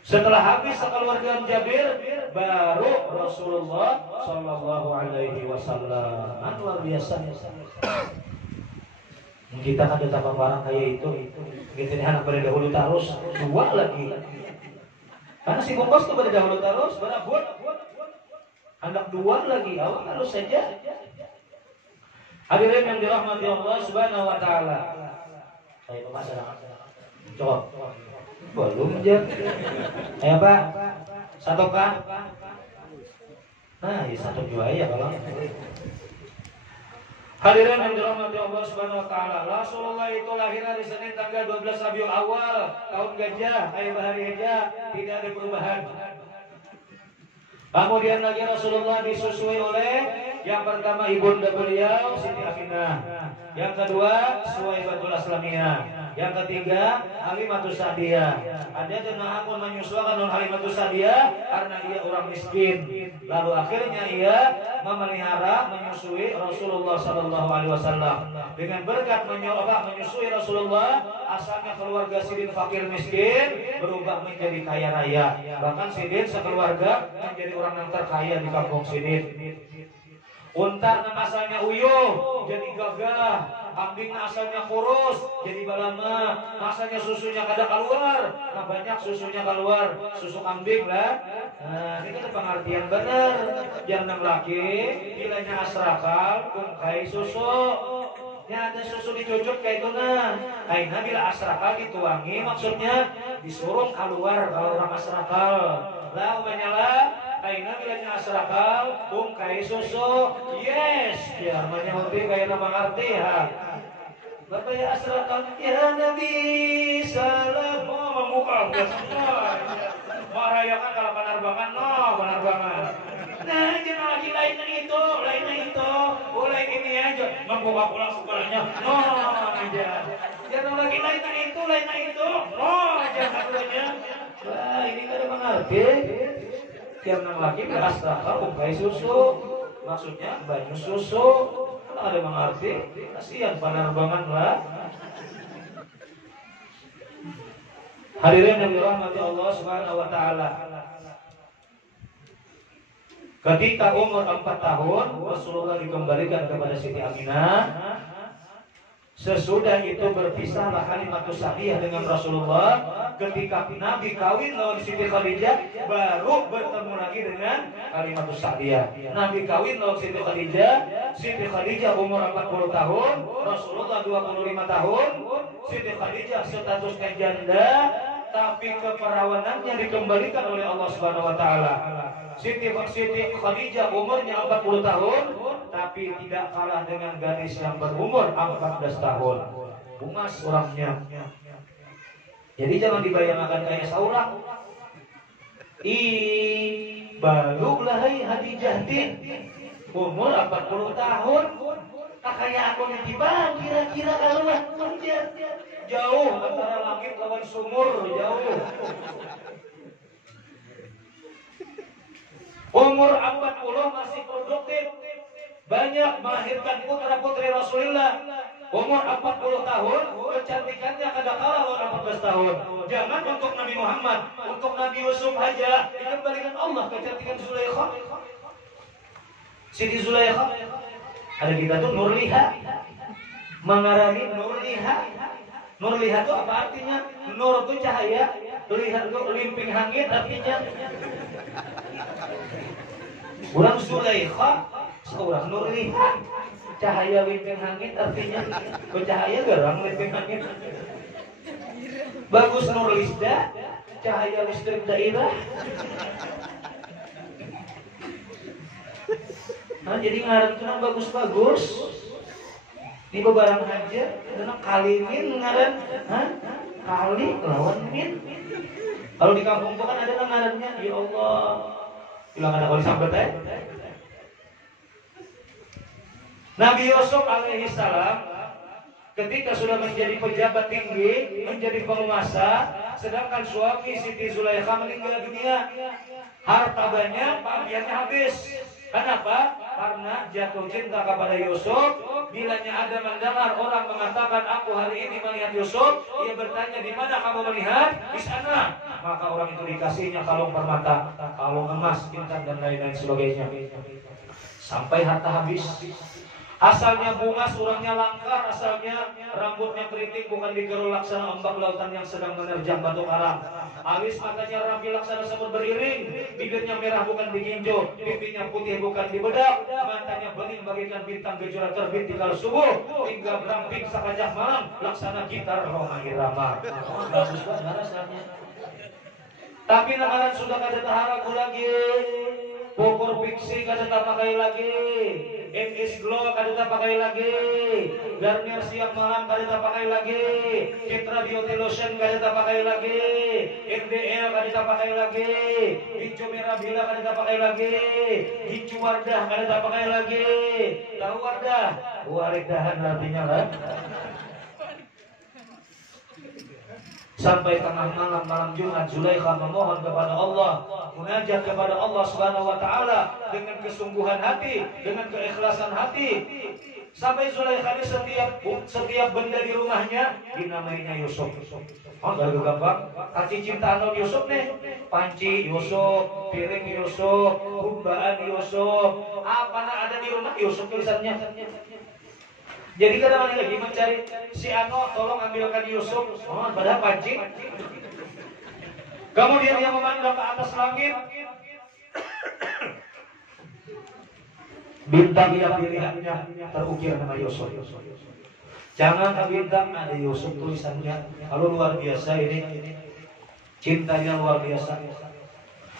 Setelah habis sekeluarga Jabir, baru Rasulullah Sallallahu Alaihi Wasallam. Luar biasa. Kita kan tetap barang kayak itu. Kita ini anak pada dahulu terus, dua lagi. Karena si bungkus itu pada dahulu terus, berabut. Anak dua lagi, awal harus saja. Hadirin yang dirahmati Allah Subhanahu wa taala. Saya pemasaran. Coba. Belum aja. Ayo Pak. Satu Pak. Nah, ya satu dua ya kalau. Hadirin yang dirahmati Allah Subhanahu wa taala. Rasulullah itu lahir hari Senin tanggal 12 Rabiul Awal, tahun Gajah, hari Hijrah, tidak ada perubahan. Kemudian lagi Rasulullah disusui oleh yang pertama ibunda beliau Siti Aminah, yang kedua Suwaibatul Aslamiyah, yang ketiga Halimatus Sa'diyah. Ada jemaah pun menyusuakan non Halimatus Sa'diyah karena ia orang miskin. Lalu akhirnya ia memelihara menyusui Rasulullah Sallallahu Alaihi Wasallam. Dengan berkat menyusui Rasulullah, asalnya keluarga Sidin fakir miskin berubah menjadi kaya raya. Bahkan Sidin sekeluarga menjadi orang yang terkaya di kampung Sidin. Unta asalnya uyuh jadi gagah, kambing asalnya kurus jadi balama, asalnya susunya kada keluar, nah banyak susunya keluar, susu kambing lah. Nah ini kan pengertian benar. Jangan laki bilanya asrakal kai susu. Ya ada susu dicucuk kayak itu nah. Aina bila asrakal dituangi maksudnya disuruh keluar kalau orang asrakal. Lah umpamanya aina bilanya asrakal kai susu. Yes, ya namanya ngerti kayak nama arti ha. Bapak ya asrakal ya Nabi salam membuka semua. Merayakan kalau penerbangan penerbangan. Nah, jangan lagi lainnya itu, boleh ini aja, membuka pulang sekolahnya, aja. Jangan lagi lainnya itu, aja katanya. Wah, ini kada mengerti. Yang lagi berastakal umpai susu, maksudnya banyu susu, kada mengerti. Kasihan penerbangan lah. Hadirin yang dirahmati Allah Subhanahu wa taala. Ketika umur 4 tahun, Rasulullah dikembalikan kepada Siti Aminah. Sesudah itu berpisahlah Halimatus Sa'diyah dengan Rasulullah. Ketika Nabi kawin lawan Siti Khadijah, baru bertemu lagi dengan Halimatus Sa'diyah. Nabi kawin lawan Siti Khadijah, Siti Khadijah umur 40 tahun, Rasulullah 25 tahun. Siti Khadijah statusnya janda, tapi keperawanannya dikembalikan oleh Allah Subhanahu wa taala. Siti Khadijah umurnya 40 tahun, tapi tidak kalah dengan gadis yang berumur 14 tahun. Bungas orangnya. Jadi jangan dibayangkan kayak seorang. Barulah Khadijah din umur 40 tahun. Tak kayak aku yang dibang kira-kira kalau jauh antara langit lawan sumur, jauh. Umur 40 masih produktif, banyak melahirkan putra-putri Rasulullah. Umur 40 tahun, kecantikannya kada kalah lawan 14 tahun. Jangan untuk Nabi Muhammad, untuk Nabi Yusuf aja dikembalikan Allah kecantikan Zulaikha. Siti Zulaikha. Ada kita tuh Nurliha, mengarani Nurliha. Nurliha itu apa artinya? Nur itu cahaya, lihat itu limping hangit artinya. Orang Zulaikha, seorang Nurliha, cahaya limping hangit artinya. Cahaya garang limping hangit. Bagus Nurlisda, cahaya listrik daerah. Nah, jadi ngaran itu bagus-bagus. Ini bebarang aja, karena kalimin ngaran, kali lawan min. Kalau di kampung itu kan ada ngarannya, ya Allah, bilang ada kali sampai teh. Nabi Yusuf alaihi salam ketika sudah menjadi pejabat tinggi, menjadi penguasa, sedangkan suami Siti Zulaikha meninggal dunia, harta banyak, bagiannya habis. Kenapa? Karena jatuh cinta kepada Yusuf. Bilanya ada mendengar orang mengatakan, aku hari ini melihat Yusuf, ia bertanya, di mana kamu melihat? Di sana. Maka orang itu dikasihnya kalung permata, kalung emas, intan dan lain-lain sebagainya. Sampai harta habis. Asalnya bunga, surangnya langka, asalnya rambutnya keriting, bukan digerul laksana ombak lautan yang sedang menerjang batu karang. Alis matanya rapi laksana semut beriring, bibirnya merah bukan diginjo, pipinya putih bukan dibedak, matanya bening bagaikan bintang gejora terbit di kala subuh, hingga beramping sakajah malam laksana gitar Roma Irama. Bagus banget rasanya. Tapi nakaran sudah kada taharaku lagi, pokor fiksi kada tak pakai lagi, MS Glow kada tak pakai lagi, Garnier siang malam kada tak pakai lagi, Citra Beauty Lotion kada tak pakai lagi, NDL kada tak pakai lagi, Hijau Merah Bila kada tak pakai lagi, Hijau Wardah kada tak pakai lagi. Tahu Wardah? Waridahan artinya kan? Sampai tengah malam, malam Jumat, Zulaikha memohon kepada Allah, munajat kepada Allah Subhanahu wa taala dengan kesungguhan hati, dengan keikhlasan hati. Sampai Zulaikha ini setiap benda di rumahnya dinamainya Yusuf. Oh, gak gampang. Hati cinta anak Yusuf nih, panci Yusuf, piring Yusuf, humbaan Yusuf, apa ada di rumah Yusuf tulisannya. Jadi kadang lagi mencari si Ano, tolong ambilkan Yusuf. Oh, padahal pancing. Kemudian yang memandang ke atas langit, bintang yang dilihatnya terukir nama Yusuf. Jangan ke bintang ada Yusuf tulisannya. Kalau luar biasa ini, cintanya luar biasa.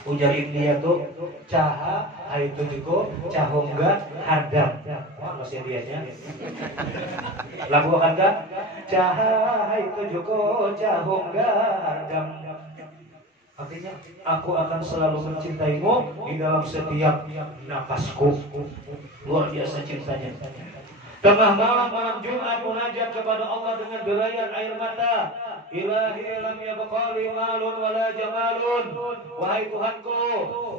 Ujar India tuh caha itu juga cahongga hadam. Wah, masih dianya. Lagu akan kan? Caha itu juga cahongga hadam. Artinya aku akan selalu mencintaimu di dalam setiap nafasku. Luar biasa cintanya. Tengah malam malam Jumat munajat kepada Allah dengan derayan air mata. Ilahi lam yabqali malun wala jamalun. Wahai Tuhanku,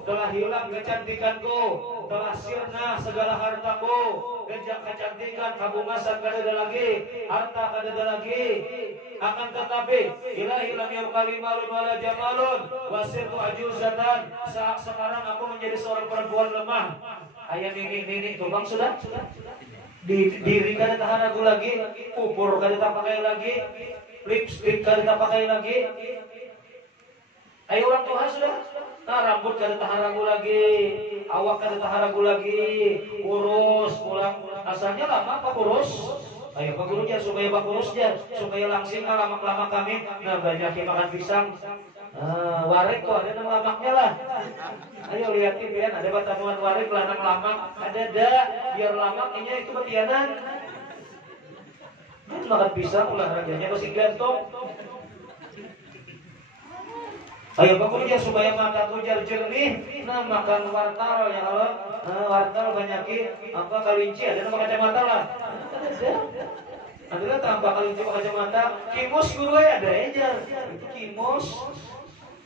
telah hilang kecantikanku, telah sirna segala hartaku. Kecantikan kabungasan kada ada lagi, harta kada ada lagi. Akan tetapi ilahi lam yabqali malun wala jamalun, wasirtu ajuzatan. Saat sekarang aku menjadi seorang perempuan lemah. Ayah nini tubang sudah. Diri kada tahan aku lagi, pupur kada tak pakai lagi, lipstick kada tak pakai lagi. Ayo orang tua sudah, nah rambut kada tahan aku lagi, awak kada tahan aku lagi, kurus pulang. Asalnya lama apa kurus? Ayo pak kurusnya supaya pak kurusnya, supaya langsing lama-lama kami. Nah banyak yang makan pisang. Warik kok ada nama lamaknya lah. Ayo lihatin kan ada batamuan warik lanang lamak, ada biar lamaknya itu betianan. Makan pisang olahraganya masih gantung. Ayo bangunnya supaya mata tujar jernih. Nah makan wartal ya Allah. Wartal banyakin apa kelinci ada nama kacamata lah. Ada tambah kelinci kacamata. Kimus guru ada ejar. Itu kimus.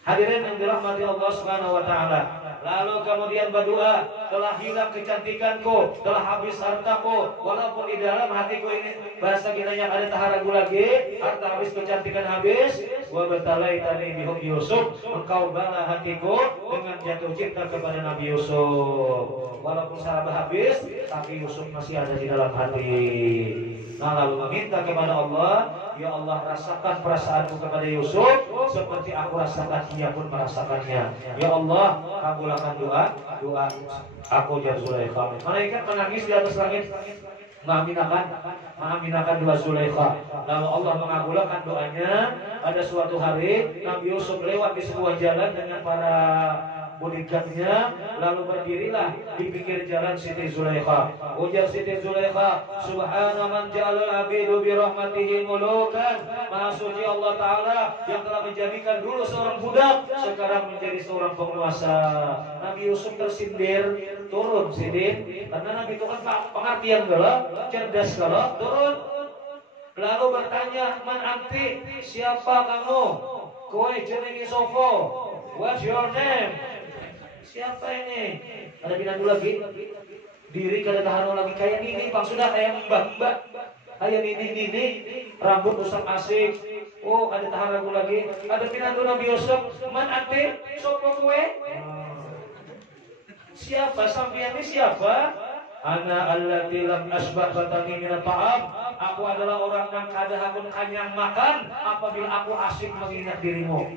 Hadirin yang dirahmati Allah Subhanahu wa taala. Lalu kemudian berdoa, telah hilang kecantikanku, telah habis hartaku, walaupun di dalam hatiku ini bahasa kiranya ada taharagu lagi, harta habis, kecantikan habis. Wa batalaitani bihum Yusuf, engkau bala hatiku dengan jatuh cinta kepada Nabi Yusuf. Walaupun sahabat habis, tapi Yusuf masih ada di dalam hati. Nah lalu meminta kepada Allah, ya Allah rasakan perasaanku kepada Yusuf seperti aku rasakan, ia pun merasakannya. Ya Allah kabulkan doa aku ya Zulaikha. Malaikat menangis di atas langit mengaminakan doa Zulaikha. Lalu Allah mengabulkan doanya. Pada suatu hari Nabi Yusuf lewat di sebuah jalan dengan para bodyguardnya, lalu berdirilah di pinggir jalan Siti Zulaikha. Ujar Siti Zulaikha, Subhana man ja'alal abidu bi rahmatihi mulukan. Maha suci Allah Ta'ala yang telah menjadikan dulu seorang budak, sekarang menjadi seorang penguasa. Nabi Yusuf tersindir, turun sidin, karena Nabi itu kan pengertian kalau, cerdas kalau, turun. Lalu bertanya, man anti, siapa kamu? Kowe jenengi sopo? What's your name? Siapa ini? Ada pinandu lagi. Diri kada tahan lagi kayak Nini, Pak sudah kayak mbak-mbak. Kayak Nini, rambut rusak asik. Oh, ada tahan ragu lagi. Ada pinandu Nabi Yusuf. Man ante, sopo kowe? Siapa sampeyan ini siapa? Ana allati lam asbah batani min ta'am. Aku adalah orang yang kada hakun kanyang makan apabila aku asik mengingat dirimu.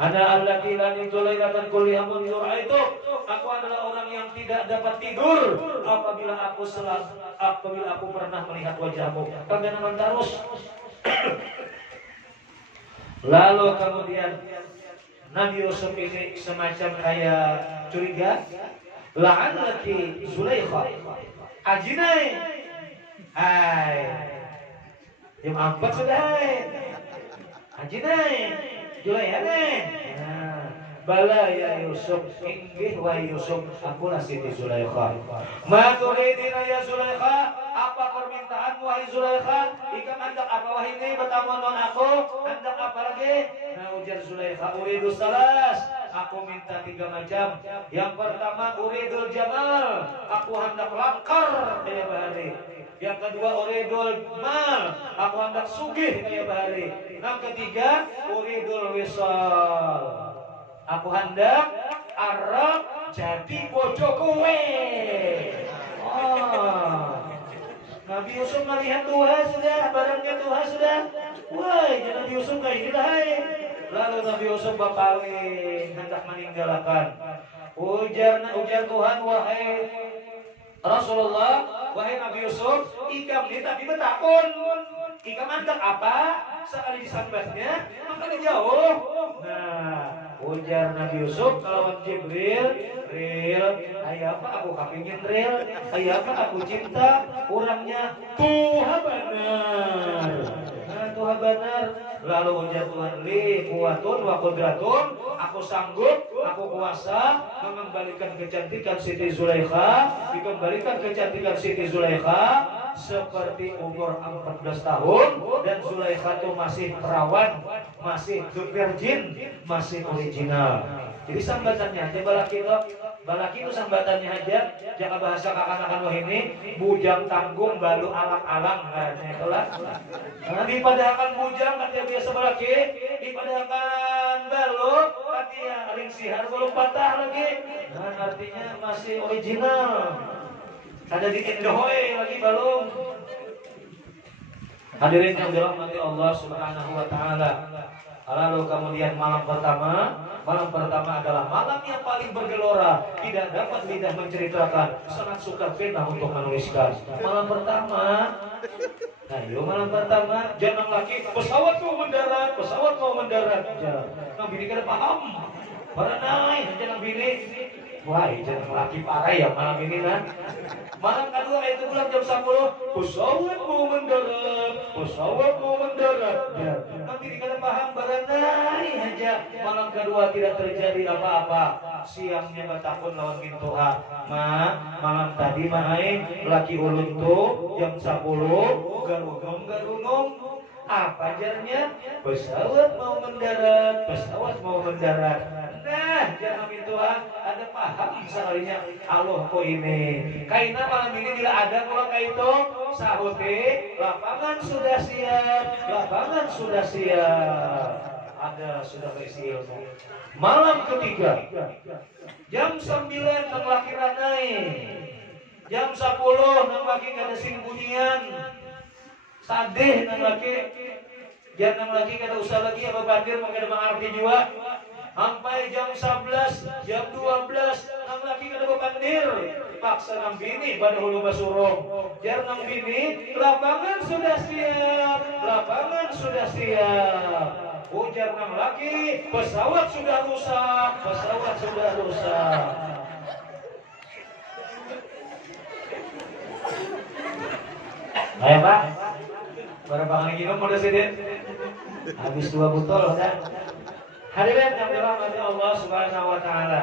Ana allati la nizulailatan kulli hamun yuraitu. Aku adalah orang yang tidak dapat tidur apabila aku pernah melihat wajahmu. Kami naman terus. Lalu kemudian Nabi Yusuf ini semacam kayak curiga. La'allaki Zulaikha ajinai. Hai. Jam 4 sudah. Ajinai. Zulaikha nih. Bala ya Yusuf, inggih wa Yusuf, akulah Siti Zulaikha. Ma turidina ya Zulaikha? Apa permintaanmu wahai Zulaikha? Ikam hendak apa wahai ini bertamu non aku? Hendak apa lagi? Nah ujar Zulaikha, uridu salas. Aku minta 3 macam. Yang pertama uridul jamal, aku hendak langkar kayak bahari. Yang kedua uridul mal, aku hendak sugih kayak bahari. Yang ketiga uridul wisal, aku hendak arep jadi bojo kowe. Nabi Yusuf melihat Tuhan sudah, barangnya Tuhan sudah. Wah, Nabi Yusuf kayak gini lah. Lalu Nabi Yusuf berpaling hendak meninggalkan. Ujar Tuhan, wahai Rasulullah, wahai Nabi Yusuf, ikam ini tadi betakun. Ikam hendak apa? Sekali disambatnya, maka jauh. Nah, ujar Nabi Yusuf kalau Jibril, ayah apa aku kapingin real, ayah apa aku cinta, orangnya Tuhan benar. Nah, Tuhan benar. Lalu ujar Tuhan, li kuatun wa qudratun, aku sanggup, aku kuasa mengembalikan kecantikan Siti Zulaikha, dikembalikan kecantikan Siti Zulaikha seperti umur 14 tahun, dan Zulaikha itu masih perawan, masih virgin, masih original. Jadi sambatannya aja balaki itu sambatannya aja, jangan bahasa kakan-kakan ini bujang tanggung balu alang-alang katanya itulah. Nah, dipadahakan bujang katanya biasa balaki, dipadahakan balu katanya ring sihar belum patah lagi. Nah, artinya masih original. Ada di Indohoe lagi belum. Hadirin yang dirahmati Allah Subhanahu wa taala. Lalu kemudian malam pertama adalah malam yang paling bergelora, tidak dapat lidah menceritakan, sangat suka pena untuk menuliskan. Malam pertama, jangan lagi pesawat mau mendarat. Nang bini kada paham, para naik jangan bini. Wah, jangan laki parah ya malam ini kan. Malam kedua itu bulan jam 10, pesawat mau mendarat. Ya. Nanti dikata paham baranai aja. Malam kedua tidak terjadi apa-apa. Siangnya batakun lawan pintuha. Malam tadi main laki ulun tuh jam 10 garungong. Apa jarnya? Pesawat mau mendarat. Nah, jangan Tuhan ada paham sekalinya. Allah kok ini. Kaina malam ini tidak ada kalau kayak itu sahuti. Lapangan sudah siap. Ada sudah berisi ilmu. Malam ketiga, jam 9 nang laki ranai. Jam 10 nang laki kada sing bunyian. Sadeh nang laki. Jangan lagi kada usah lagi apa bandir mau kada mengerti juga. Sampai jam 11, jam 12, nang laki kada bandir. Paksa nang bini pada hulu basurong. Jar nang bini, lapangan sudah siap. Ujar nang laki, pesawat sudah rusak, pesawat sudah rusak. Ayo Pak, berapa kali minum udah sedih? Habis 2 botol kan? Hadirin yang dirahmati Allah Subhanahu wa taala.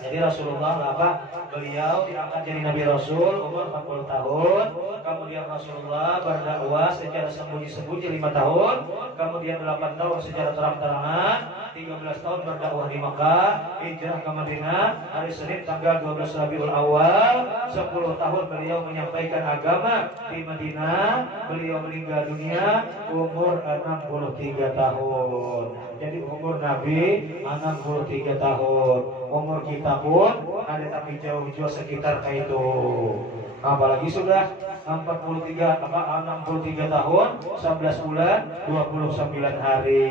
Jadi Rasulullah apa? Beliau diangkat jadi Nabi Rasul umur 40 tahun. Kemudian Rasulullah berdakwah secara sembunyi-sembunyi 5 tahun. Kemudian 8 tahun secara terang-terangan. 13 tahun berdakwah di Makkah. Hijrah ke Madinah hari Senin tanggal 12 Rabiul Awal. 10 tahun beliau menyampaikan agama di Madinah. Beliau meninggal dunia umur 63 tahun. Jadi umur Nabi 63 tahun. Umur kita pun ada tapi jauh-jauh sekitar kayak itu. Apalagi sudah 63 tahun 11 bulan 29 hari.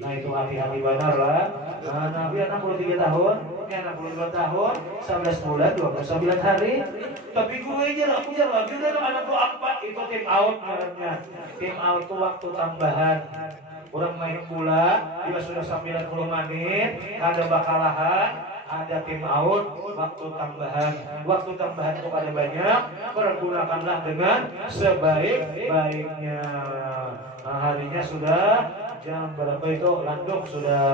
Nah itu hati-hati benar lah. Nabi 63 tahun, 62 tahun 11 bulan 29 hari. Tapi gue aku jalan juga anak gue apa itu tim out namanya. Tim out itu waktu tambahan. Orang main bola, dia sudah 90 menit, ada bakalahan, ada tim out, waktu tambahan. Waktu tambahan itu ada banyak, pergunakanlah dengan sebaik-baiknya. Nah, harinya sudah jam berapa itu? Landung sudah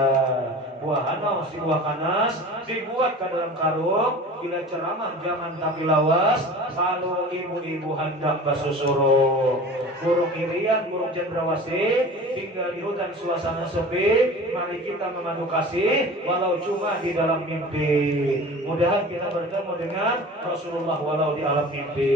buah hanas, buah kanas dibuat ke dalam karung. Bila ceramah jangan tapi lawas. Kalau ibu-ibu hendak basusuro, burung irian, burung cendrawasih, tinggal di hutan suasana sepi. Mari kita mengadu kasih, walau cuma di dalam mimpi. Mudahan kita bertemu dengan Rasulullah walau di alam mimpi.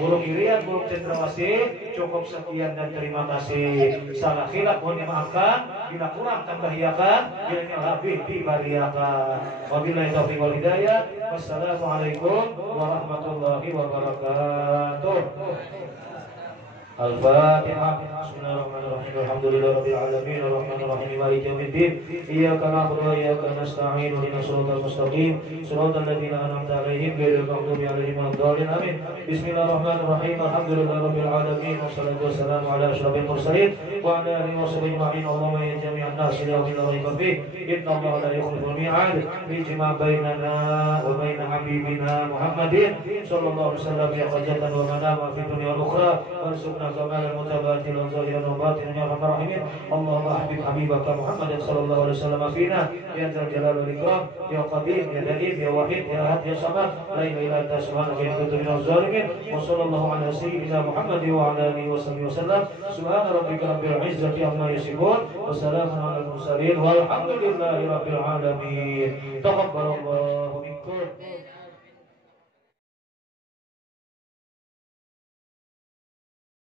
Burung irian, burung cendrawasih, cukup sekian dan terima kasih. Salah khilaf mohon dimaafkan, bila kurang tambahiakan, bila lebih dibariakan. Wabillahi taufiq wal hidayah. Wassalamualaikum warahmatullahi wabarakatuh. Al-Fatihah. Bismillahirrahmanirrahim. Alhamdulillahirabbil alamin arrahmanir rahim maliki yaumiddin. Iyyaka na'budu wa iyyaka nasta'in. Ihdinas siratal mustaqim. Siratal ladzina an'amta 'alaihim ghairil maghdubi 'alaihim waladdallin. Amin. Bismillahirrahmanirrahim. Alhamdulillahirabbil alamin wassalatu wassalamu ala asyrofil mursalin wa ala alihi washabbihi ajma'in. Allahumma ya jami'an nas ila la raiba fih. Inna Allaha la yukhliful mi'ad. Ijma' bainana wa bain habibina Muhammadin sallallahu alaihi wasallam ya hajatan wa manama fid dunya wal ukhra. Warzuqna كمال المتبادل وظاهرا وباطنا يا ارحم الراحمين. اللهم احبب حبيبك محمد صلى الله عليه وسلم فينا يا ذا الجلال والاكرام يا قدير يا دليل يا وحيد يا احد يا صمد لا اله الا انت سبحانك اني كنت من الظالمين. وصلى الله على سيدنا محمد وعلى اله وصحبه وسلم. سبحان ربك رب العزه عما يصفون وسلام على المرسلين والحمد لله رب العالمين. تقبل الله منكم.